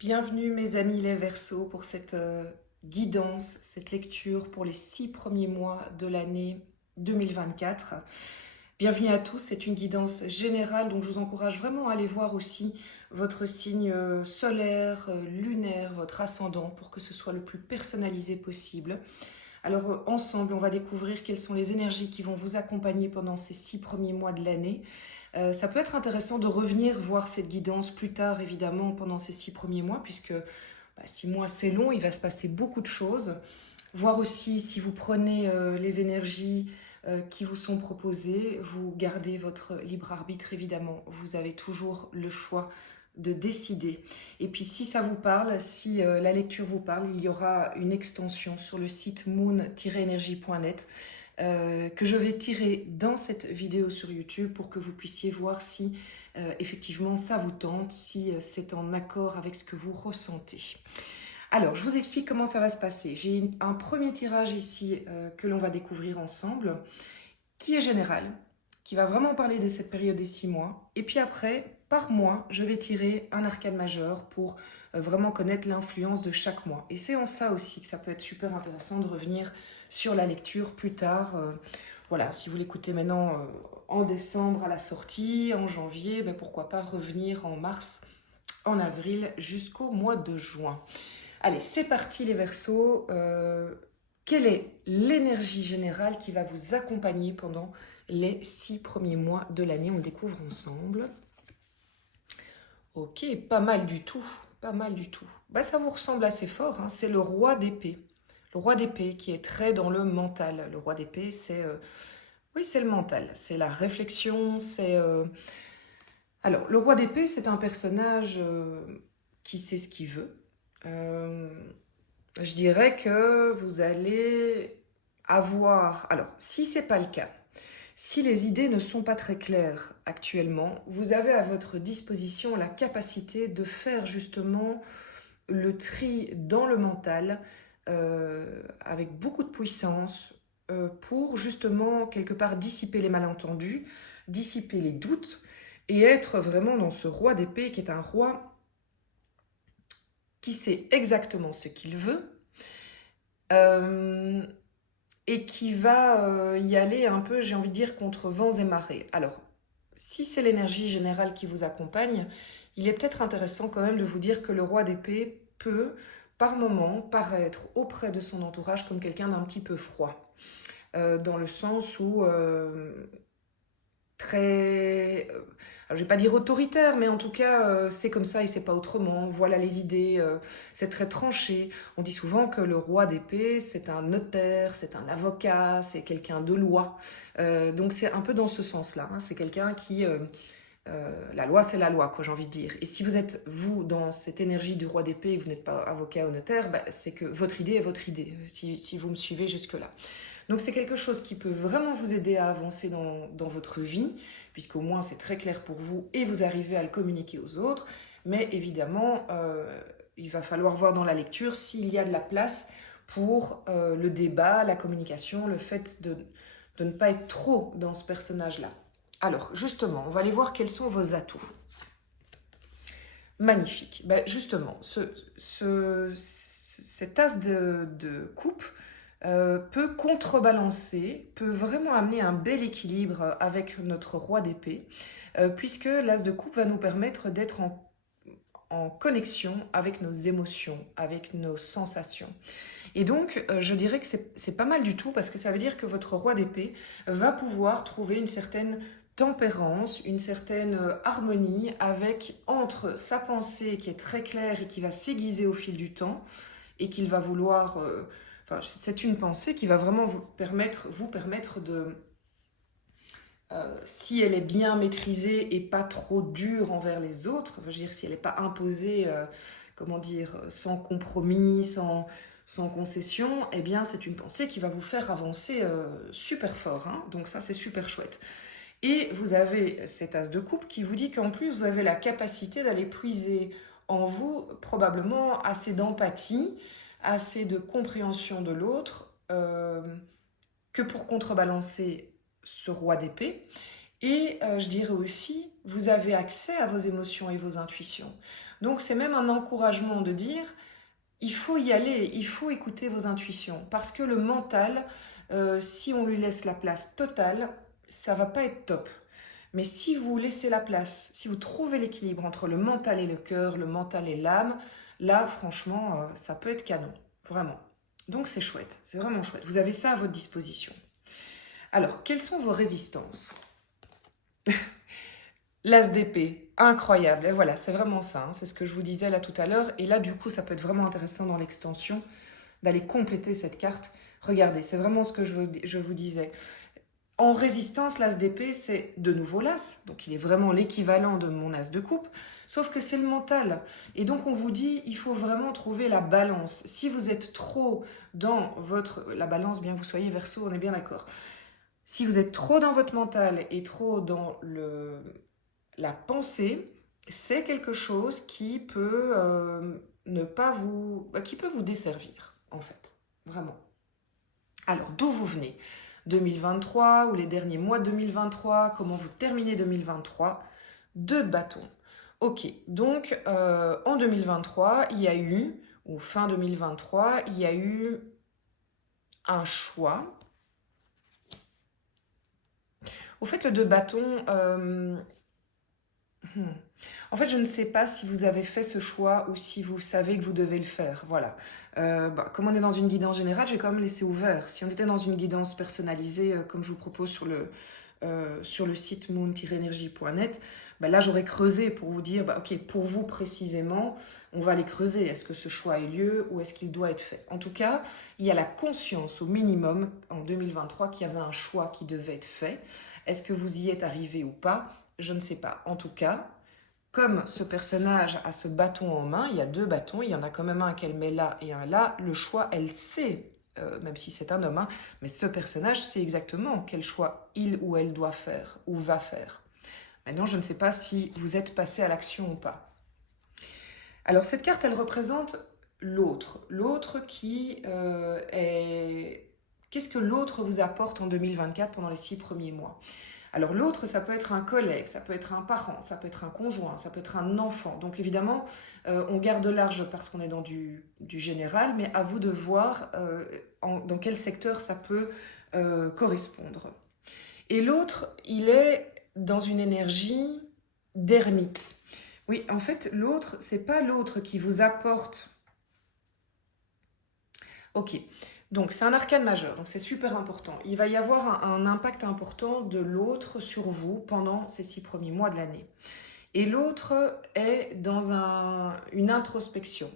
Bienvenue mes amis les Verseaux pour cette guidance, cette lecture pour les 6 premiers mois de l'année 2024. Bienvenue à tous, c'est une guidance générale, donc je vous encourage vraiment à aller voir aussi votre signe solaire, lunaire, votre ascendant pour que ce soit le plus personnalisé possible. Alors ensemble, on va découvrir quelles sont les énergies qui vont vous accompagner pendant ces 6 premiers mois de l'année. Ça peut être intéressant de revenir voir cette guidance plus tard, évidemment, pendant ces 6 premiers mois, puisque 6 mois c'est long, il va se passer beaucoup de choses. Voir aussi si vous prenez les énergies qui vous sont proposées, vous gardez votre libre arbitre, évidemment. Vous avez toujours le choix de décider. Et puis si ça vous parle, si la lecture vous parle, il y aura une extension sur le site moon-energie.net que je vais tirer dans cette vidéo sur YouTube pour que vous puissiez voir si effectivement ça vous tente, si c'est en accord avec ce que vous ressentez. Alors, je vous explique comment ça va se passer. J'ai un premier tirage ici que l'on va découvrir ensemble, qui est général, qui va vraiment parler de cette période des 6 mois. Et puis après, par mois, je vais tirer un arcane majeur pour vraiment connaître l'influence de chaque mois. Et c'est en ça aussi que ça peut être super intéressant de revenir sur la lecture plus tard. Voilà, si vous l'écoutez maintenant en décembre à la sortie, en janvier, ben pourquoi pas revenir en mars, en avril, jusqu'au mois de juin. Allez, c'est parti les Verseaux. Quelle est l'énergie générale qui va vous accompagner pendant les 6 premiers mois de l'année? On découvre ensemble. Ok, pas mal du tout, pas mal du tout. Bah, ça vous ressemble assez fort, hein. C'est le roi d'épée. Le roi d'épée qui est très dans le mental. Le roi d'épée, c'est oui, c'est le mental, c'est la réflexion, c'est... Alors, le roi d'épée, c'est un personnage qui sait ce qu'il veut. Euh, je dirais que vous allez avoir... Alors, si ce n'est pas le cas, si les idées ne sont pas très claires actuellement, vous avez à votre disposition la capacité de faire justement le tri dans le mental avec beaucoup de puissance pour justement quelque part dissiper les malentendus, dissiper les doutes et être vraiment dans ce roi d'épée qui est un roi qui sait exactement ce qu'il veut euh, et qui va y aller un peu, j'ai envie de dire, contre vents et marées. Alors, si c'est l'énergie générale qui vous accompagne, il est peut-être intéressant quand même de vous dire que le roi d'épée peut, par moment, paraître auprès de son entourage comme quelqu'un d'un petit peu froid. Dans le sens où très, alors je vais pas dire autoritaire, mais en tout cas, c'est comme ça et c'est pas autrement. Voilà les idées, c'est très tranché. On dit souvent que le roi d'épée, c'est un notaire, c'est un avocat, c'est quelqu'un de loi. Donc c'est un peu dans ce sens-là, hein. C'est quelqu'un qui, la loi, c'est la loi, quoi, j'ai envie de dire. Et si vous êtes, vous, dans cette énergie du roi d'épée et que vous n'êtes pas avocat ou notaire, bah, c'est que votre idée est votre idée, si vous me suivez jusque-là. Donc c'est quelque chose qui peut vraiment vous aider à avancer dans votre vie, puisqu'au moins c'est très clair pour vous et vous arrivez à le communiquer aux autres. Mais évidemment, il va falloir voir dans la lecture s'il y a de la place pour le débat, la communication, le fait de ne pas être trop dans ce personnage-là. Alors, justement, on va aller voir quels sont vos atouts. Magnifique. Ben, justement, cet as de coupe peut contrebalancer, peut vraiment amener un bel équilibre avec notre roi d'épée, puisque l'as de coupe va nous permettre d'être en connexion avec nos émotions, avec nos sensations. Et donc, je dirais que c'est pas mal du tout parce que ça veut dire que votre roi d'épée va pouvoir trouver une certaine tempérance, une certaine harmonie avec entre sa pensée qui est très claire et qui va s'aiguiser au fil du temps et qu'il va vouloir... enfin, c'est une pensée qui va vraiment vous permettre de... si elle est bien maîtrisée et pas trop dure envers les autres, je veux dire, si elle n'est pas imposée, comment dire, sans compromis, sans concession, eh bien c'est une pensée qui va vous faire avancer super fort, hein. Donc ça c'est super chouette. Et vous avez cet as de coupe qui vous dit qu'en plus vous avez la capacité d'aller puiser en vous probablement assez d'empathie, assez de compréhension de l'autre, que pour contrebalancer ce roi d'épée. Et je dirais aussi, vous avez accès à vos émotions et vos intuitions. Donc c'est même un encouragement de dire, il faut y aller, il faut écouter vos intuitions. Parce que le mental, si on lui laisse la place totale, ça va pas être top. Mais si vous laissez la place, si vous trouvez l'équilibre entre le mental et le cœur, le mental et l'âme, là, franchement, ça peut être canon, vraiment. Donc c'est chouette, c'est vraiment chouette. Vous avez ça à votre disposition. Alors, quelles sont vos résistances? L'as d'épée, incroyable. Et voilà, c'est vraiment ça, hein, c'est ce que je vous disais là tout à l'heure. Et là, du coup, ça peut être vraiment intéressant dans l'extension d'aller compléter cette carte. Regardez, c'est vraiment ce que je vous disais. En résistance, l'as d'épée, c'est de nouveau l'as. Donc, il est vraiment l'équivalent de mon as de coupe. Sauf que c'est le mental. Et donc, on vous dit, il faut vraiment trouver la balance. Si vous êtes trop dans la balance, bien que vous soyez Verseau, on est bien d'accord. Si vous êtes trop dans votre mental et trop dans la pensée, c'est quelque chose qui peut ne pas qui peut vous desservir, en fait. Vraiment. Alors, d'où vous venez? 2023 ou les derniers mois de 2023, comment vous terminez 2023? 2 de bâton. Ok, donc en 2023, il y a eu, ou fin 2023, il y a eu un choix. Au fait, le 2 de bâton, en fait, je ne sais pas si vous avez fait ce choix ou si vous savez que vous devez le faire. Voilà. Comme on est dans une guidance générale, j'ai quand même laissé ouvert. Si on était dans une guidance personnalisée, comme je vous propose sur le site moon-energie.net, là, j'aurais creusé pour vous dire, ok, pour vous précisément, on va aller creuser. Est-ce que ce choix a eu lieu ou est-ce qu'il doit être fait? En tout cas, il y a la conscience au minimum en 2023 qu'il y avait un choix qui devait être fait. Est-ce que vous y êtes arrivé ou pas? Je ne sais pas. En tout cas, comme ce personnage a ce bâton en main, il y a 2 bâtons, il y en a quand même un qu'elle met là et un là, le choix, elle sait, même si c'est un homme, hein, mais ce personnage sait exactement quel choix il ou elle doit faire ou va faire. Maintenant, je ne sais pas si vous êtes passé à l'action ou pas. Alors, cette carte, elle représente l'autre. L'autre qui est... Qu'est-ce que l'autre vous apporte en 2024 pendant les 6 premiers mois? Alors l'autre, ça peut être un collègue, ça peut être un parent, ça peut être un conjoint, ça peut être un enfant. Donc évidemment, on garde large parce qu'on est dans du général, mais à vous de voir dans quel secteur ça peut correspondre. Et l'autre, il est dans une énergie d'ermite. Oui, en fait, l'autre, c'est pas l'autre qui vous apporte... Ok, donc c'est un arcane majeur, donc c'est super important. Il va y avoir un impact important de l'autre sur vous pendant ces 6 premiers mois de l'année. Et l'autre est dans une introspection.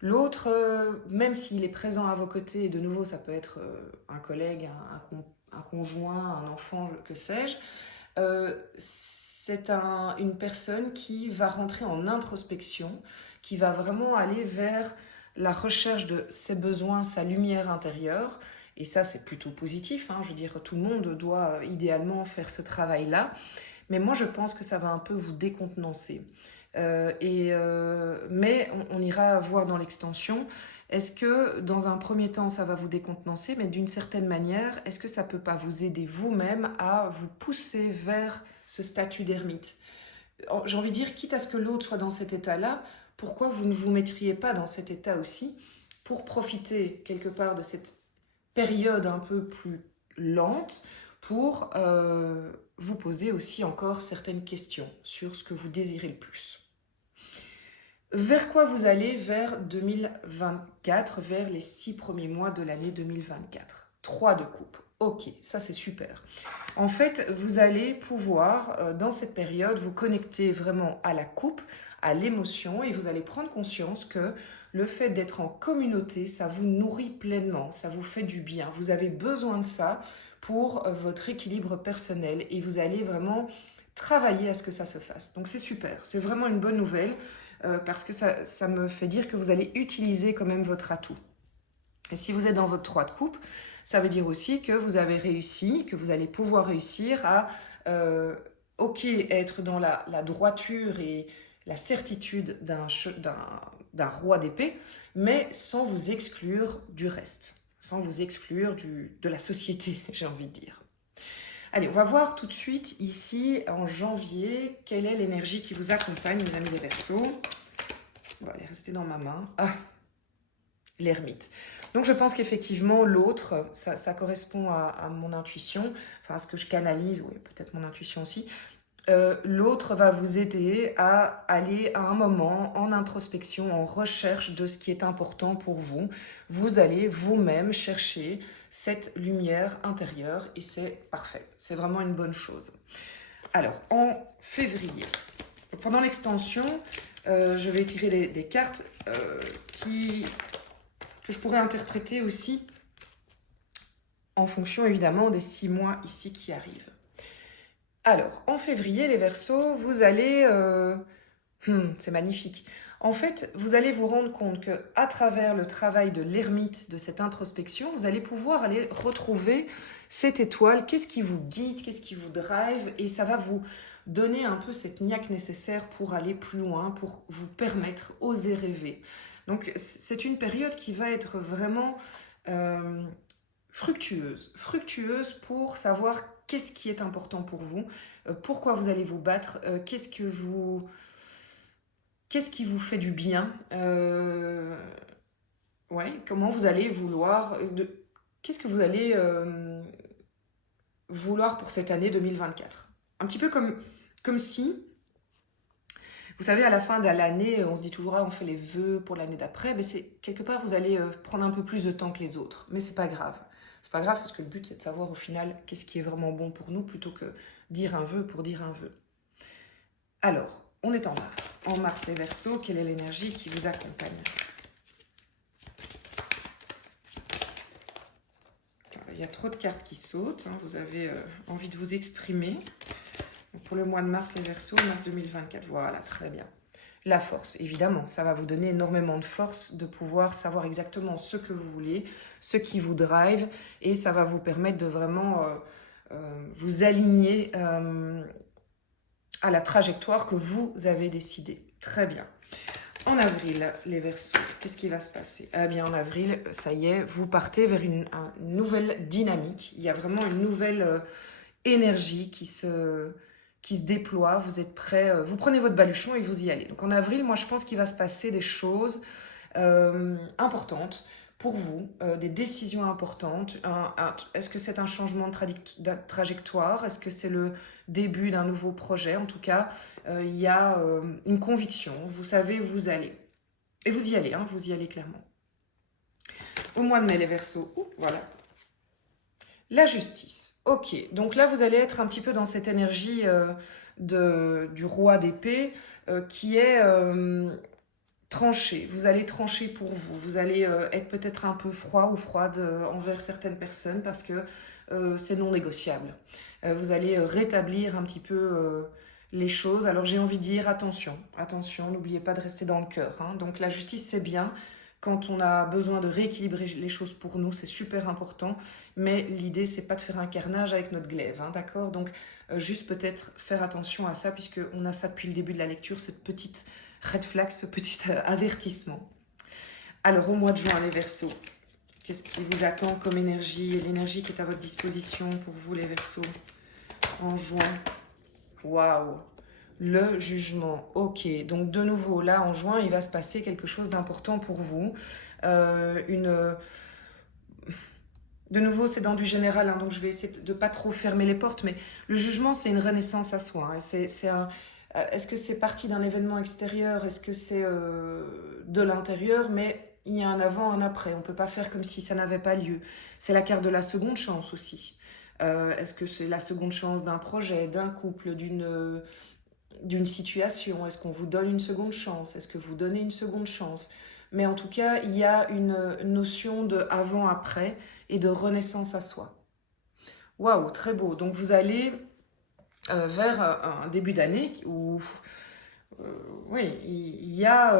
L'autre, même s'il est présent à vos côtés, et de nouveau ça peut être un collègue, un conjoint, un enfant, que sais-je, c'est une personne qui va rentrer en introspection, qui va vraiment aller vers la recherche de ses besoins, sa lumière intérieure. Et ça, c'est plutôt positif, hein. Je veux dire, tout le monde doit idéalement faire ce travail-là. Mais moi, je pense que ça va un peu vous décontenancer. Mais on ira voir dans l'extension. Est-ce que dans un premier temps, ça va vous décontenancer, mais d'une certaine manière, est-ce que ça ne peut pas vous aider vous-même à vous pousser vers ce statut d'ermite? J'ai envie de dire, quitte à ce que l'autre soit dans cet état-là, pourquoi vous ne vous mettriez pas dans cet état aussi pour profiter quelque part de cette période un peu plus lente pour vous poser aussi encore certaines questions sur ce que vous désirez le plus. Vers quoi vous allez vers 2024, vers les 6 premiers mois de l'année 2024? 3 de coupe. Ok, ça c'est super. En fait, vous allez pouvoir, dans cette période, vous connecter vraiment à la coupe, à l'émotion, et vous allez prendre conscience que le fait d'être en communauté, ça vous nourrit pleinement, ça vous fait du bien. Vous avez besoin de ça pour votre équilibre personnel, et vous allez vraiment travailler à ce que ça se fasse. Donc c'est super, c'est vraiment une bonne nouvelle, parce que ça me fait dire que vous allez utiliser quand même votre atout. Et si vous êtes dans votre 3 de coupe, ça veut dire aussi que vous avez réussi, que vous allez pouvoir réussir à, être dans la droiture et la certitude d'un roi d'épée, mais sans vous exclure du reste, sans vous exclure de la société, j'ai envie de dire. Allez, on va voir tout de suite ici, en janvier, quelle est l'énergie qui vous accompagne, mes amis les Verseaux. On va aller rester dans ma main. Ah, l'ermite. Donc je pense qu'effectivement l'autre, ça correspond à mon intuition, enfin à ce que je canalise, oui peut-être mon intuition aussi. L'autre va vous aider à aller à un moment en introspection, en recherche de ce qui est important pour vous. Vous allez vous-même chercher cette lumière intérieure et c'est parfait. C'est vraiment une bonne chose. Alors, en février, pendant l'extension, je vais tirer des cartes que je pourrais interpréter aussi en fonction évidemment des 6 mois ici qui arrivent. Alors, en février, les Verseaux, vous allez... c'est magnifique. En fait, vous allez vous rendre compte qu'à travers le travail de l'ermite, de cette introspection, vous allez pouvoir aller retrouver cette étoile. Qu'est-ce qui vous guide, qu'est-ce qui vous drive, et ça va vous donner un peu cette niaque nécessaire pour aller plus loin, pour vous permettre oser rêver. Donc, c'est une période qui va être vraiment fructueuse pour savoir qu'est-ce qui est important pour vous, pourquoi vous allez vous battre, qu'est-ce qui vous fait du bien, ouais, comment vous allez vouloir, qu'est-ce que vous allez vouloir pour cette année 2024. Un petit peu comme si, vous savez, à la fin de l'année, on se dit toujours, ah, on fait les vœux pour l'année d'après, mais c'est quelque part, vous allez prendre un peu plus de temps que les autres, mais c'est pas grave. C'est pas grave parce que le but, c'est de savoir au final qu'est-ce qui est vraiment bon pour nous plutôt que dire un vœu pour dire un vœu. Alors, on est en mars. En mars, les Verseaux, quelle est l'énergie qui vous accompagne? Il y a trop de cartes qui sautent. Hein, vous avez envie de vous exprimer. Donc pour le mois de mars, les Verseaux, mars 2024. Voilà, très bien. La force, évidemment, ça va vous donner énormément de force de pouvoir savoir exactement ce que vous voulez, ce qui vous drive, et ça va vous permettre de vraiment vous aligner à la trajectoire que vous avez décidée. Très bien. En avril, les Verseaux, qu'est-ce qui va se passer? Eh bien, en avril, ça y est, vous partez vers une nouvelle dynamique. Il y a vraiment une nouvelle énergie qui se déploie. Vous êtes prêts, vous prenez votre baluchon et vous y allez. Donc en avril, moi, je pense qu'il va se passer des choses importantes pour vous, des décisions importantes. Est-ce que c'est un changement de trajectoire? Est-ce que c'est le début d'un nouveau projet? En tout cas, il y a une conviction. Vous savez où vous allez. Et vous y allez, hein, vous y allez clairement. Au mois de mai, les Verseaux, voilà. La justice. Ok, donc là, vous allez être un petit peu dans cette énergie du roi d'épée qui est... trancher, vous allez trancher pour vous, vous allez être peut-être un peu froid ou froide envers certaines personnes parce que c'est non négociable. Vous allez rétablir un petit peu les choses. Alors j'ai envie de dire attention, n'oubliez pas de rester dans le cœur. Hein. Donc la justice c'est bien, quand on a besoin de rééquilibrer les choses pour nous, c'est super important, mais l'idée c'est pas de faire un carnage avec notre glaive, hein, d'accord? Donc juste peut-être faire attention à ça puisqu'on a ça depuis le début de la lecture, cette petite red flag, ce petit avertissement. Alors, au mois de juin, les Verseaux, qu'est-ce qui vous attend comme énergie? L'énergie qui est à votre disposition pour vous, les Verseaux, en juin. Waouh! Le jugement. Ok, donc de nouveau, là, en juin, il va se passer quelque chose d'important pour vous. De nouveau, c'est dans du général, hein, donc je vais essayer de ne pas trop fermer les portes, mais le jugement, c'est une renaissance à soi. Hein, est-ce que c'est parti d'un événement extérieur? Est-ce que c'est de l'intérieur? Mais il y a un avant, un après. On ne peut pas faire comme si ça n'avait pas lieu. C'est la carte de la seconde chance aussi. Est-ce que c'est la seconde chance d'un projet, d'un couple, d'une situation? Est-ce qu'on vous donne une seconde chance? Est-ce que vous donnez une seconde chance? Mais en tout cas, il y a une notion de avant-après et de renaissance à soi. Waouh, très beau. Donc vous allez... vers un début d'année où oui, il y a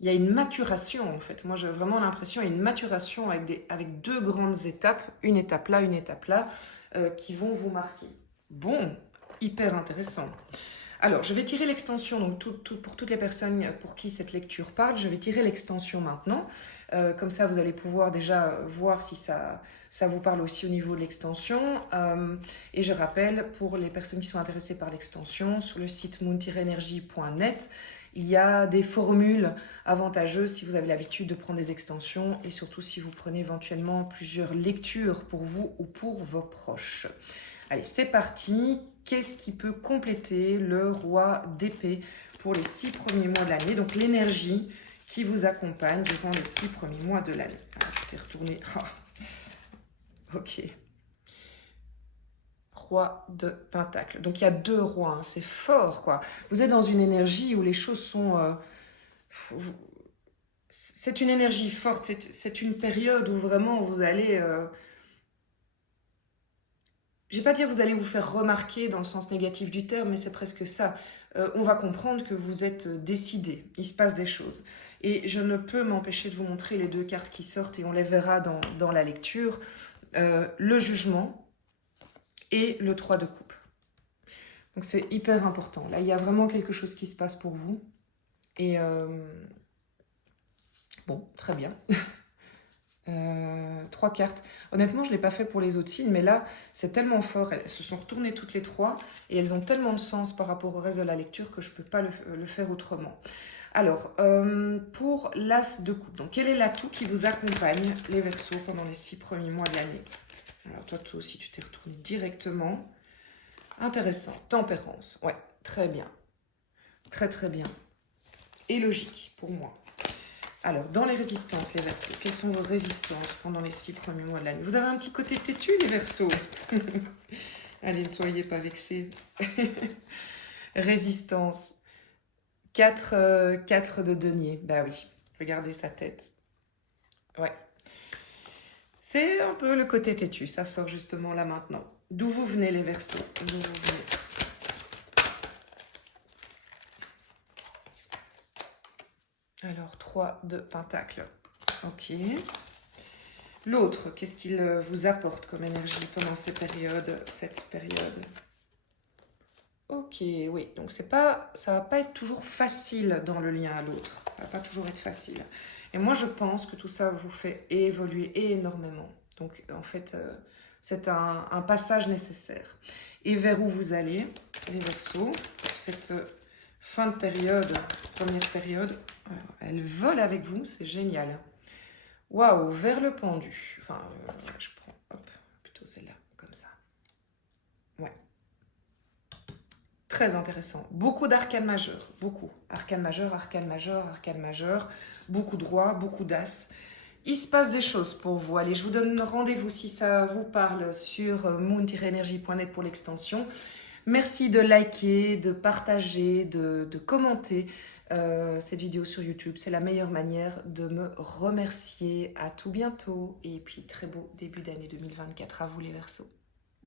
une maturation en fait. Moi j'ai vraiment l'impression qu'il y a une maturation avec deux grandes étapes, une étape là, qui vont vous marquer. Bon, hyper intéressant. Alors, je vais tirer l'extension, donc pour toutes les personnes pour qui cette lecture parle, je vais tirer l'extension maintenant. Comme ça, vous allez pouvoir déjà voir si ça vous parle aussi au niveau de l'extension. Et je rappelle, pour les personnes qui sont intéressées par l'extension, sur le site moon-energy.net, Il y a des formules avantageuses si vous avez l'habitude de prendre des extensions et surtout si vous prenez éventuellement plusieurs lectures pour vous ou pour vos proches. Allez, c'est parti. Qu'est-ce qui peut compléter le roi d'épée pour les 6 premiers mois de l'année? Donc l'énergie qui vous accompagne durant les 6 premiers mois de l'année. Alors, je t'ai retourné. Ok. Roi de Pentacle. Donc il y a 2 rois, hein. C'est fort, quoi. Vous êtes dans une énergie où les choses sont... c'est une énergie forte, c'est une période où vraiment vous allez... je ne vais pas dire vous allez vous faire remarquer dans le sens négatif du terme, mais c'est presque ça. On va comprendre que vous êtes décidé, il se passe des choses. Et je ne peux m'empêcher de vous montrer les 2 cartes qui sortent et on les verra dans la lecture. Le jugement et le 3 de coupe. Donc c'est hyper important. Là, il y a vraiment quelque chose qui se passe pour vous. Et bon, très bien. 3 cartes. Honnêtement, je ne l'ai pas fait pour les autres signes, mais là, c'est tellement fort. Elles se sont retournées toutes les 3 et elles ont tellement de sens par rapport au reste de la lecture que je ne peux pas le faire autrement. Alors, pour l'As de coupe, donc quel est l'atout qui vous accompagne, les Verseaux, pendant les 6 premiers mois de l'année? Alors, toi aussi, tu t'es retourné directement. Intéressant. Tempérance. Ouais, très bien. Très, très bien. Et logique, pour moi. Alors, dans les résistances, les Verseaux, quelles sont vos résistances pendant les 6 premiers mois de l'année? Vous avez un petit côté têtu, les Verseaux. Allez, ne soyez pas vexés. Résistance. 4 de denier. Bah oui, regardez sa tête. Ouais. C'est un peu le côté têtu, ça sort justement là maintenant. D'où vous venez, les Verseaux? D'où vous venez? Alors, 3 de Pentacle. Ok. L'autre, qu'est-ce qu'il vous apporte comme énergie pendant cette période? Ok, oui. Donc, ça va pas être toujours facile dans le lien à l'autre. Ça va pas toujours être facile. Et moi, je pense que tout ça vous fait évoluer énormément. Donc, en fait, c'est un passage nécessaire. Et vers où vous allez, les Verseaux, pour cette fin de période, première période, elle vole avec vous, c'est génial. Waouh, vers le pendu. Enfin, je prends, hop, plutôt celle-là, comme ça. Ouais. Très intéressant. Beaucoup d'arcanes majeurs, beaucoup. Arcane majeur, arcane majeur, arcane majeur. Beaucoup de rois, beaucoup d'as. Il se passe des choses pour vous. Allez, je vous donne rendez-vous si ça vous parle sur moon-energie.net pour l'extension. Merci de liker, de partager, de commenter cette vidéo sur YouTube. C'est la meilleure manière de me remercier. À tout bientôt et puis très beau début d'année 2024 à vous les Verseaux.